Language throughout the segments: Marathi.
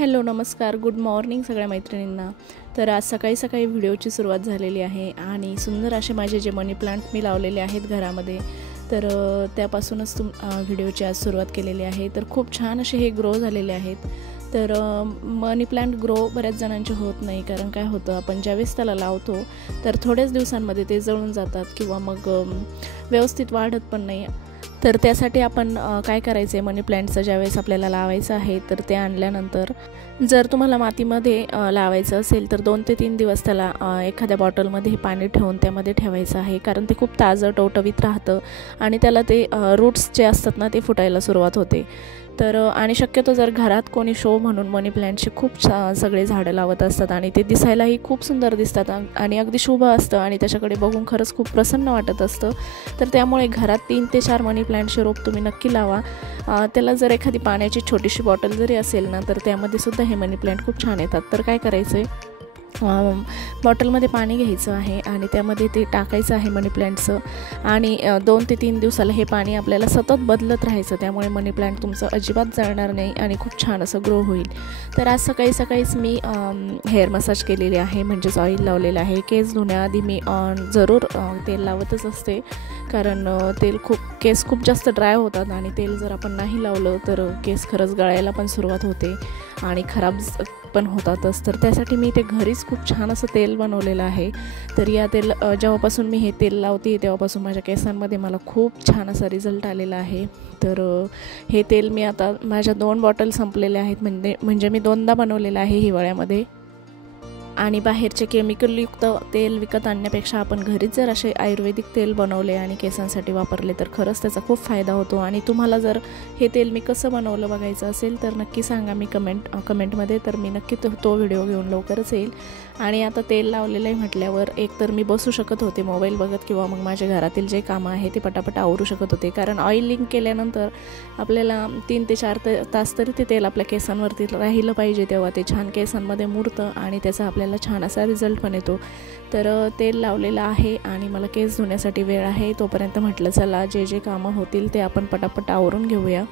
हॅलो नमस्कार गुड मॉर्निंग सगळ्या मैत्रिणींना। तर आज सकाळी सकाळी व्हिडिओची सुरुवात झालेली आहे आणि सुंदर असे माझे जे मनी प्लांट मी लावलेले आहेत घरामध्ये, तर त्यापासूनच व्हिडिओची आज सुरुवात केलेली आहे। तर खूप छान असे हे ग्रो झालेले आहेत। तर मनी प्लांट ग्रो बऱ्याच जणांचे होत नाही, कारण काय होतं, आपण ज्यावेळेस त्याला लावतो तर थोड्याच दिवसांमध्ये ते जळून जातात किंवा मग व्यवस्थित वाढत पण नाही। तर त्यासाठी आपण काय करायचं आहे, मनी प्लांटचं ज्यावेळेस आपल्याला लावायचं आहे तर ते आणल्यानंतर जर तुम्हाला मातीमध्ये लावायचं असेल तर 2 ते 3 दिवस त्याला एखाद्या बॉटलमध्ये पाणी ठेवून त्यामध्ये ठेवायचं आहे, कारण ते खूप ताजं टवटवीत राहतं आणि त्याला ते रूट्स जे असतात ना ते फुटायला सुरुवात होते। तर आणि शक्यतो जर घरात कोणी शो म्हणून मनी प्लांटचे खूप सगळे झाडं लावत असतात आणि ते दिसायलाही खूप सुंदर दिसतात आणि अगदी शुभ असतं आणि त्याच्याकडे बघून खरंच खूप प्रसन्न वाटत असतं। तर त्यामुळे घरात 3 ते 4 मनी प्लांटचे रोप तुम्ही नक्की लावा। त्याला जर एखादी पाण्याची छोटीशी बॉटल जरी असेल ना तर त्यामध्ये सुद्धा हे मनी प्लांट खूप छान येतात। तर काय करायचं आहे, बॉटलमध्ये पाणी घ्यायचं आहे आणि त्यामध्ये ते टाकायचं आहे मनी प्लांटचं आणि 2 ते 3 दिवसाला हे पाणी आपल्याला सतत बदलत राहायचं, त्यामुळे मनी प्लांट तुमचं अजिबात जळणार नाही आणि खूप छान असं ग्रो होईल। तर आज सकाळी सकाळीच मी हेअर मसाज केलेली आहे, म्हणजेच ऑइल लावलेलं आहे। केस धुण्याआधी मी जरूर तेल लावतच असते, कारण केस खूप जास्त ड्राय होतात आणि तेल जर आपण नाही लावलं तर केस खरंच गळायला पण सुरुवात होते आणि खराब पण होतातच। तर त्यासाठी मी ते घरीच खूप छान असं तेल बनवलेलं आहे। तर या जेव्हापासून मी हे तेल लावते तेव्हापासून माझ्या केसांमध्ये मला खूप छान असा रिझल्ट आलेला आहे। तर हे तेल मी आता माझ्या 2 बॉटल संपलेल्या आहेत, म्हणजे मी 2दा बनवलेलं आहे हिवाळ्यामध्ये। आणि बाहेरचे केमिकलयुक्त तेल विकत आणण्यापेक्षा आपण घरीच जर असे आयुर्वेदिक तेल बनवले आणि केसांसाठी वापरले तर खरंच त्याचा खूप फायदा होतो। आणि तुम्हाला जर हे तेल मी कसं बनवलं बघायचं असेल तर नक्की सांगा मी कमेंटमध्ये, तर मी नक्की तो व्हिडिओ घेऊन लवकरच येईल। आणि आता तेल लावलेलं आहे म्हटल्यावर एक तर मी बसू शकत होते मोबाईल बघत किंवा मग माझ्या घरातील जे कामं आहे ते पटापट आवरू शकत होते, कारण ऑइलिंग केल्यानंतर आपल्याला 3 ते 4 तास तरी ते तेल आपल्या केसांवरती राहिलं पाहिजे, तेव्हा ते छान केसांमध्ये मुरतं आणि त्याचा आपल्याला छान असा रिझल्ट पण येतो। तर तेल लावलेलं आहे आणि मला केस धुण्यासाठी वेळ आहे, तोपर्यंत म्हटलं चला जे कामं होतील ते आपण पटापट आवरून घेऊया,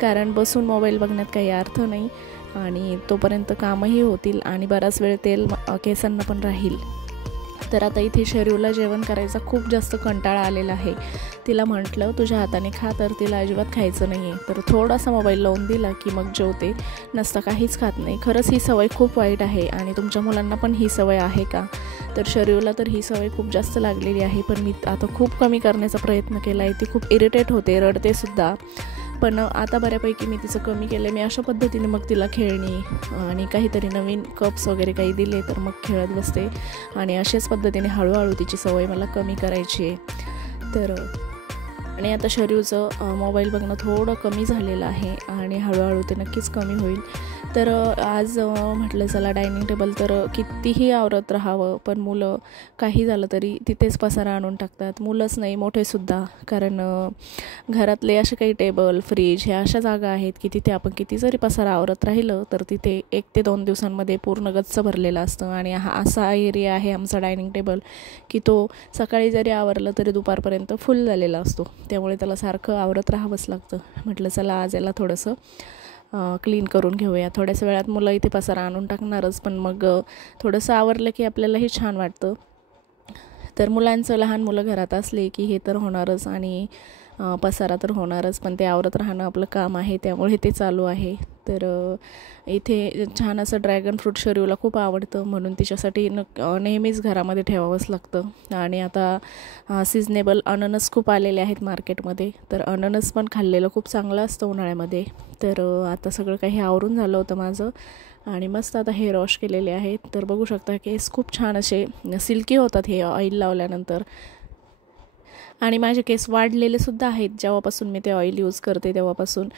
कारण बसून मोबाईल बघण्यात काही अर्थ नाही आणि तोपर्यंत कामही होतील आणि बराच वेळ तेल केसांना पण राहील। तर आता इथे शरीरला जेवण करायचा खूप जास्त कंटाळा आलेला आहे। तिला म्हटलं तुझ्या हाताने खा, तर तिला अजिबात खायचं नाही आहे, तर थोडासा मोबाईल लावून दिला की मग जेवते, नसता काहीच खात नाही। खरंच ही सवय खूप वाईट आहे आणि तुमच्या मुलांना पण ही सवय आहे का? तर शरीरला तर ही सवय खूप जास्त लागलेली आहे, पण मी आता खूप कमी करण्याचा प्रयत्न केला आहे। ती खूप इरिटेट होते, रडते सुद्धा, पण आता बऱ्यापैकी मी तिचं कमी केलं। मी अशा पद्धतीने मग तिला खेळणी आणि काहीतरी नवीन कप्स वगैरे काही दिले तर मग खेळत बसते आणि अशाच पद्धतीने हळूहळू तिची सवय मला कमी करायची आहे। तर आणि आता शरीरचं मोबाईल बघणं थोडं कमी झालेलं आहे आणि हळूहळू ते नक्कीच कमी होईल। तर आज म्हटलं चला डायनिंग टेबल तर कितीही आवरत राहावं, पण मुलं काही झालं तरी तिथेच पसारा आणून टाकतात, मुलंच नाही मोठेसुद्धा, कारण घरातले असे काही टेबल फ्रीज ह्या अशा जागा आहेत की तिथे आपण किती जरी पसारा आवरत राहिलं तर तिथे 1 ते 2 दिवसांमध्ये पूर्ण गच्च भरलेलं असतं। आणि हा असा एरिया आहे आमचा डायनिंग टेबल की तो सकाळी जरी आवरलं तरी दुपारपर्यंत फुल झालेला असतो, त्यामुळे त्याला सारखं आवरत राहावंच लागतं। म्हटलं चला आज याला थोडंसं क्लीन करून घेऊया। थोड्याच वेळात मुलं इथे पसारा आणून टाकणारच, पण मग थोडंसं आवरलं की आपल्यालाही छान वाटतं। तर लहान मुलं घरात असले की हे तर होणारच आणि पसारा तर होणारच, पण ते आवरत राहणं आपलं काम आहे, त्यामुळे ते चालू आहे। तर इथे छान असं ड्रॅगन फ्रूट शरीरला खूप आवडतं, म्हणून तिच्यासाठी नेहमीच घरामध्ये ठेवावंच लागतं। आणि आता सिजनेबल अननस खूप आलेले आहेत मार्केटमध्ये, तर अननस पण खाल्लेलं खूप चांगलं असतं उन्हाळ्यामध्ये। तर आता सगळं काही आवरून झालं होतं माझं आणि मस्त आता हेअर वॉश केलेले आहेत। तर बघू शकता केस खूप छान असे सिल्की होतात हे ऑइल लावल्यानंतर, आणि माझे केस वाढलेले सुद्धा आहेत जेव्हापासून मी ते ऑइल यूज करते तेव्हापासून।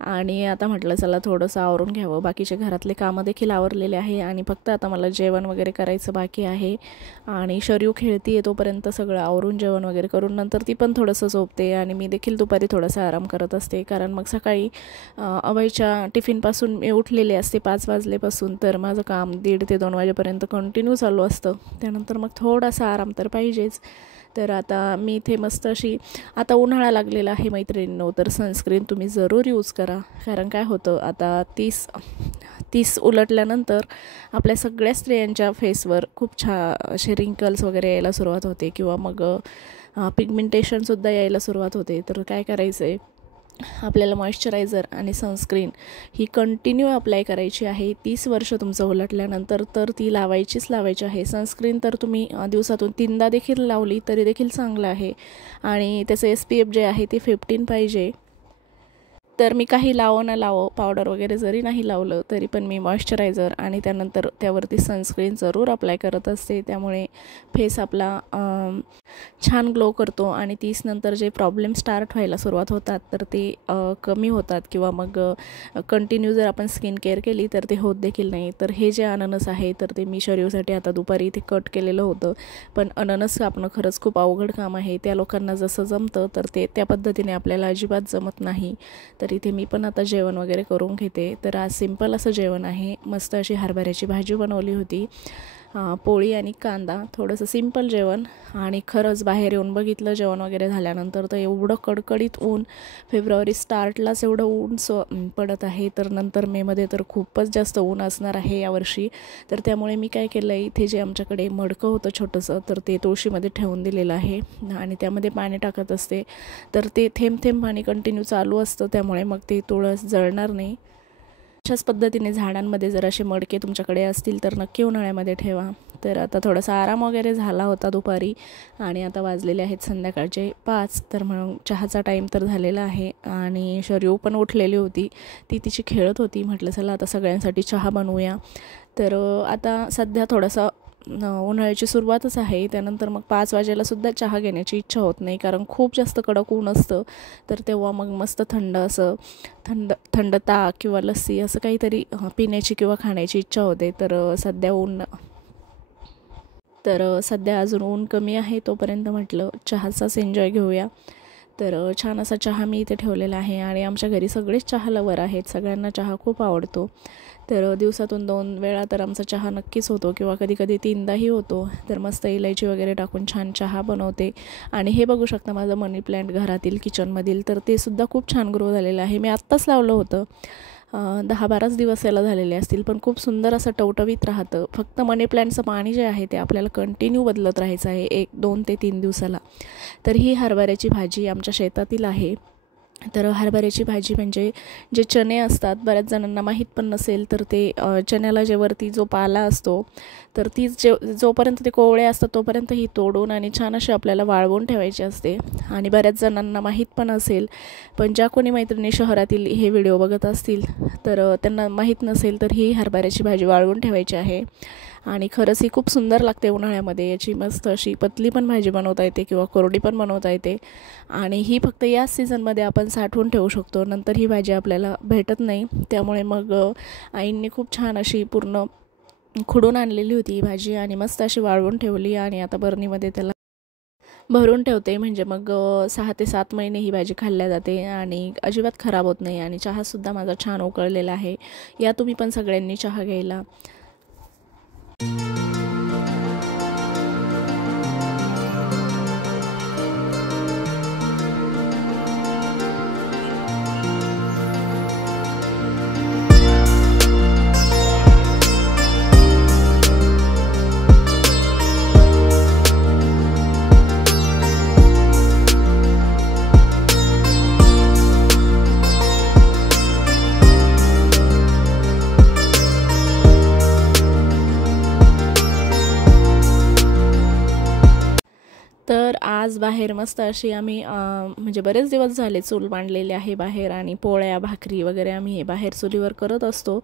आणि आता म्हटलं चला थोडंसं आवरून घ्यावं, बाकीचे घरातले कामं देखील आवरलेले आहे आणि फक्त आता मला जेवण वगैरे करायचं बाकी आहे। आणि शरीर खेळती आहे तोपर्यंत सगळं आवरून जेवण वगैरे करून नंतर ती पण थोडंसं झोपते आणि मी देखील दुपारी थोडासा आराम करत असते, कारण मग सकाळी अभयच्या टिफिनपासून मी उठलेले असते 5 वाजल्यापासून, तर माझं काम 1:30 ते 2 वाजेपर्यंत कंटिन्यू चालू असतं, त्यानंतर मग थोडासा आराम तर पाहिजेच। तर आता मी इथे मस्त अशी, आता उन्हाळा लागलेला आहे मैत्रिणींनो, तर सनस्क्रीन तुम्ही जरूर यूज करा, कारण काय होतं आता 30 उलटल्यानंतर आपल्या सगळ्या स्त्रियांच्या फेसवर खूप असे रिंकल्स वगैरे यायला सुरुवात होते किंवा मग पिगमेंटेशनसुद्धा यायला सुरुवात होते. तर काय करायचं आहे, आपल्याला मॉइश्चरायझर आणि सनस्क्रीन ही कंटिन्यू अप्लाय करायची आहे. 30 वर्ष तुमचं उलटल्यानंतर तर ती लावायची आहे. सनस्क्रीन तर तुम्ही दिवसातून 3दा देखील लावली तरी देखील चांगलं आहे आणि त्याचं SPF जे आहे ते 15 पाहिजे. तर मी काही लावो न लावो, पावडर वगैरे जरी नाही लावलं तरी पण मी मॉइश्चरायझर आणि त्यानंतर त्यावरती सनस्क्रीन जरूर अप्लाय करत असते. त्यामुळे फेस आपला छान ग्लो करतो आणि 30 नंतर जे प्रॉब्लेम स्टार्ट व्हायला सुरुवात होतात तर ते कमी होतात किंवा मग कंटिन्यू जर आपण स्किन केअर केली तर ते होत देखील नाही. तर हे जे अननस आहे तर ते मी शरीरासाठी आता दुपारी इथे कट केलेलं होतं, पण अननस कापणं खरंच खूप अवघड काम आहे. त्या लोकांना जसं जमतं तर ते त्या पद्धतीने आपल्याला अजिबात जमत नाही. तर इथे मी पण आता जेवण वगैरे करून घेते. तर आज सिंपल असं जेवण आहे. मस्त अशी हरभऱ्याची भाजी बनवली होती, पोळी आणि कांदा, थोडंसं सिंपल जेवण. आणि खरंच बाहेर येऊन बघितलं जेवण वगैरे झाल्यानंतर तर एवढं कडकडीत ऊन, फेब्रुवारी स्टार्टलाच एवढं ऊन पडत आहे. तर नंतर मेमध्ये तर खूपच जास्त ऊन असणार आहे यावर्षी. तर त्यामुळे मी काय केलं, इथे जे आमच्याकडे मडकं होतं छोटंसं तर ते तुळशीमध्ये ठेवून दिलेलं आहे आणि त्यामध्ये पाणी टाकत असते. तर ते थेंब थेंब पाणी कंटिन्यू चालू असतं, त्यामुळे मग ते तुळस जळणार नाही. अशाच पद्धतीने झाडांमध्ये जर असे मडके तुमच्याकडे असतील तर नक्की उन्हाळ्यामध्ये ठेवा. तर आता थोडासा आराम वगैरे झाला होता दुपारी आणि आता वाजलेले आहेत संध्याकाळचे 5. तर मग चहाचा टाईम तर झालेला आहे आणि शर्यू पण उठलेली होती, ती तिची खेळत होती. म्हटलं चला आता सगळ्यांसाठी चहा बनवूया. तर आता सध्या थोडासा उन्हाळ्याची सुरुवातच आहे, त्यानंतर मग 5 वाजेलासुद्धा चहा घेण्याची इच्छा होत नाही कारण खूप जास्त कडक ऊन असतं. तर तेव्हा मग मस्त थंड ताक किंवा लस्सी असं काहीतरी पिण्याची किंवा खाण्याची इच्छा होते. तर सध्या अजून ऊन कमी आहे, तोपर्यंत म्हटलं चहाचाच एन्जॉय घेऊया. तर छान असा चहा मी इथे ठेवलेला आहे आणि आमच्या घरी सगळेच चहा लवर आहेत, सगळ्यांना चहा खूप आवडतो. तर दिवसातून 2 वेळा तर आमचा चहा नक्कीच होतो किंवा कधी 3दाही होतो. तर मस्त इलायची वगैरे टाकून छान चहा बनवते. आणि हे बघू शकता माझं मनी प्लॅन्ट घरातील किचनमधील, तर ते सुद्धा खूप छान ग्रो झालेलं आहे. मी आत्ताच लावलं होतं, 10-12 दिवस याला झालेले असतील, पण खूप सुंदर असं टवटवीत राहतं. फक्त मनी प्लॅन्टचं पाणी जे आहे ते आपल्याला कंटिन्यू बदलत राहायचं आहे 2 ते 3 दिवसाला. तर ही हरभऱ्याची भाजी आमच्या शेतातील आहे. तर हरभऱ्याची भाजी म्हणजे जे चणे असतात, बऱ्याच जणांना माहीत पण नसेल तर ते चण्याला जे वरती जो पाला असतो तर ती जोपर्यंत ते कोवळे असतात तोपर्यंत ही तोडून आणि छान अशी आपल्याला वाळवून ठेवायची असते. आणि बऱ्याच जणांना माहीत पण असेल, पण ज्या कोणी मैत्रिणी शहरातील हे व्हिडिओ बघत असतील तर त्यांना माहीत नसेल तर ही हरभऱ्याची भाजी वाळवून ठेवायची आहे. आणि खरंच ही खूप सुंदर लागते उन्हाळ्यामध्ये. याची मस्त अशी पतली पण भाजी बनवता येते किंवा कोरडी पण बनवता येते आणि ही फक्त याच सीझनमध्ये आपण साठवून ठेवू शकतो, नंतर ही भाजी आपल्याला भेटत नाही. त्यामुळे मग आईंनी खूप छान अशी पूर्ण खुडून आणलेली होती ही भाजी आणि मस्त अशी वाळवून ठेवली आणि आता बरणीमध्ये त्याला भरून ठेवते. म्हणजे मग 6 ते 7 महिने ही भाजी खाल्ल्या जाते आणि अजिबात खराब होत नाही. आणि चहासुद्धा माझा छान उकळलेला आहे. या तुम्ही पण सगळ्यांनी चहा घ्यायला. तर आज बाहेर मस्त अशी आम्ही म्हणजे बरेच दिवस झाले चूल मांडलेली आहे बाहेर आणि पोळ्या भाकरी वगैरे आम्ही हे बाहेर चुलीवर करत असतो.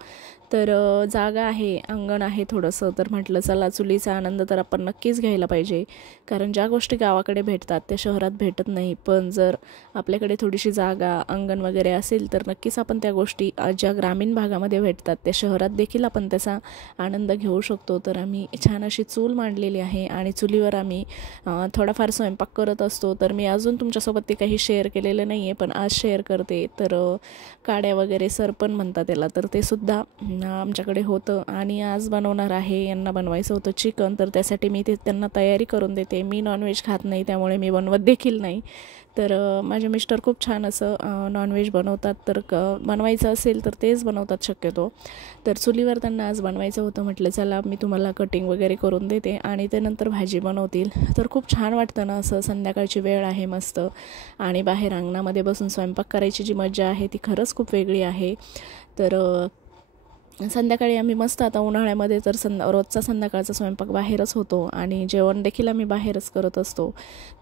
तर जागा आहे, अंगण आहे थोडंसं, तर म्हटलं चला चुलीचा आनंद तर आपण नक्कीच घ्यायला पाहिजे. कारण ज्या गोष्टी गावाकडे भेटतात त्या शहरात भेटत नाही, पण जर आपल्याकडे थोडीशी जागा अंगण वगैरे असेल तर नक्कीच आपण त्या गोष्टी ज्या ग्रामीण भागामध्ये भेटतात त्या शहरात देखील आपण त्याचा आनंद घेऊ शकतो. तर आम्ही छान अशी चूल मांडलेली आहे आणि चुलीवर आम्ही थोडाफार स्वयंपाक करत असतो. तर मी अजून तुमच्यासोबत ते काही शेअर केलेलं नाही आहे, पण आज शेअर करते. तर काड्या वगैरे सरपण म्हणतात त्याला, तर ते सुद्धा आमच्याकडे होतं आणि आज बनवणार आहे. यांना बनवायचं होतं चिकन, तर त्यासाठी मी त्यांना तयारी करून देते. मी नॉनव्हेज खात नाही त्यामुळे मी बनवत देखील नाही. तर माझे मिस्टर खूप छान असं नॉनव्हेज बनवतात, तर बनवायचं असेल तर तेच बनवतात शक्यतो. तर चुलीवर त्यांना आज बनवायचं होतं. म्हटलं चला मी तुम्हाला कटिंग वगैरे करून देते आणि ते नंतर भाजी बनवतील. तर खूप छान वाटतं ना, असं संध्याकाळची वेळ आहे मस्त आणि बाहेर अंगणामध्ये बसून स्वयंपाक करायची जी मजा आहे ती खरंच खूप वेगळी आहे. तर संध्याकाळी आम्ही मस्त, आता उन्हाळ्यामध्ये तर रोजचा संध्याकाळचा स्वयंपाक बाहेरच होतो आणि जेवण देखील आम्ही बाहेरच करत असतो.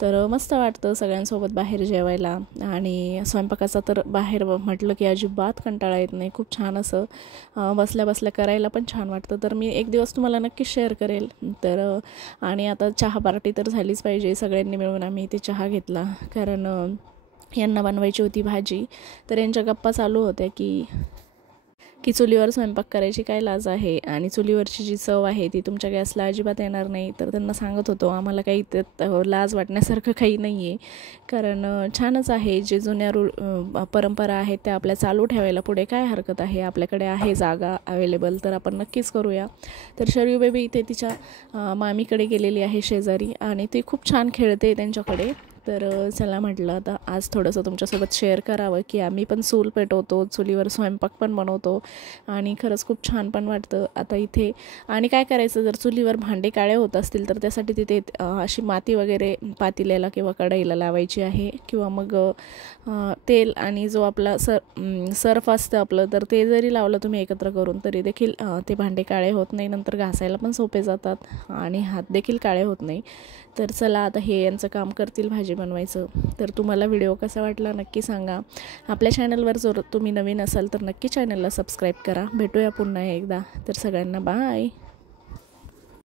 तर मस्त वाटतं सगळ्यांसोबत बाहेर जेवायला आणि स्वयंपाकाचा तर बाहेर म्हटलं की अजिबात कंटाळा येत नाही. खूप छान असं बसल्या बसल्या करायला पण छान वाटतं. तर मी एक दिवस तुम्हाला नक्कीच शेअर करेल. तर आणि आता चहा पार्टी तर झालीच पाहिजे. सगळ्यांनी मिळून आम्ही इथे चहा घेतला, कारण यांना बनवायची होती भाजी. तर यांच्या गप्पा चालू होत्या की चुलीवर स्वयंपाक करायची काय लाज आहे आणि चुलीवरची जी चव आहे ती तुमच्या गॅसला अजिबात येणार नाही. तर त्यांना सांगत होतो आम्हाला काही त्यात लाज वाटण्यासारखं काही नाही आहे, कारण छानच आहे. जे जुन्या परंपरा आहेत त्या आपल्या चालू ठेवायला पुढे काय हरकत आहे. आपल्याकडे आहे जागा अवेलेबल, तर आपण नक्कीच करूया. तर शरयू बेबी इथे तिच्या मामीकडे गेलेली आहे शेजारी आणि ती खूप छान खेळते त्यांच्याकडे. तर चला म्हटलं आता आज थोडंसं तुमच्यासोबत शेअर करावं की आम्ही पण चूल पेटवतो, चुलीवर स्वयंपाक पण बनवतो आणि खरंच खूप छान पण वाटतं आता इथे. आणि काय करायचं, जर चुलीवर भांडे काळे होत असतील तर त्यासाठी तिथे अशी माती वगैरे पातेल्याला किंवा कढईला लावायची आहे, किंवा मग तेल आणि जो आपला सर्फ असतं आपलं, तर ते जरी लावलं तुम्ही एकत्र करून तरी देखील ते भांडे काळे होत नाही. नंतर घासायला पण सोपे जातात आणि हात देखील काळे होत नाही. तर चला आता हे यांचं काम करतील भाजी बनवायचं. तर तुम्हाला व्हिडिओ कसा वाटला नक्की सांगा. आपल्या चॅनलवर जर तुम्ही नवीन असाल तर नक्की चॅनलला सबस्क्राईब करा. भेटूया पुन्हा एकदा. तर सगळ्यांना बाय.